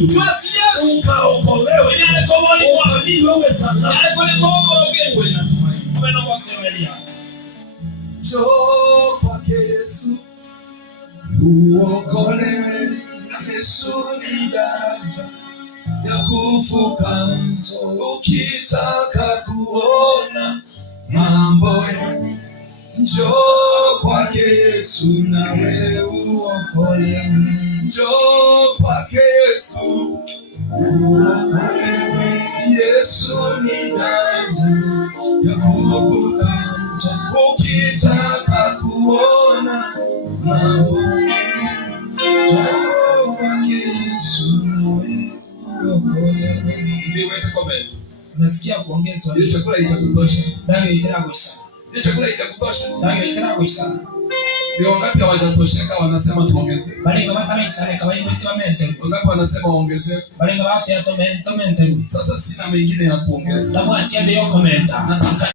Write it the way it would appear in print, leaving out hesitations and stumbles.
Yesu ukaokolewe. Ili uwe salama. Njoo kwake Yesu uokolewe. Yesu ni daraja ya kuvuka mto. Ukitaka kuona mambo ya, njoo kwake Yesu nawe uokolewe. Njoo kwake Yesu uokolewe. Yesu ni daraja ya kuvuka mto. Ukitaka kuona mambo, njoo kwake Yesu nawe uokolewe. Niweke comment. Unasikia kuongezwa. Hiyo chakula itakutosha. Ndio itakutosha. Hiyo chakula itakutosha. Ndio itakutosha. Ndio wangapi hawajatosheka wanasema tuongeze. Bali kama kama isare kama hiyo mente. Wangapi wanasema waongeze. Bali kama watu ya mente. Sasa sina mengine ya kuongeza. Tabu atia ndio comment.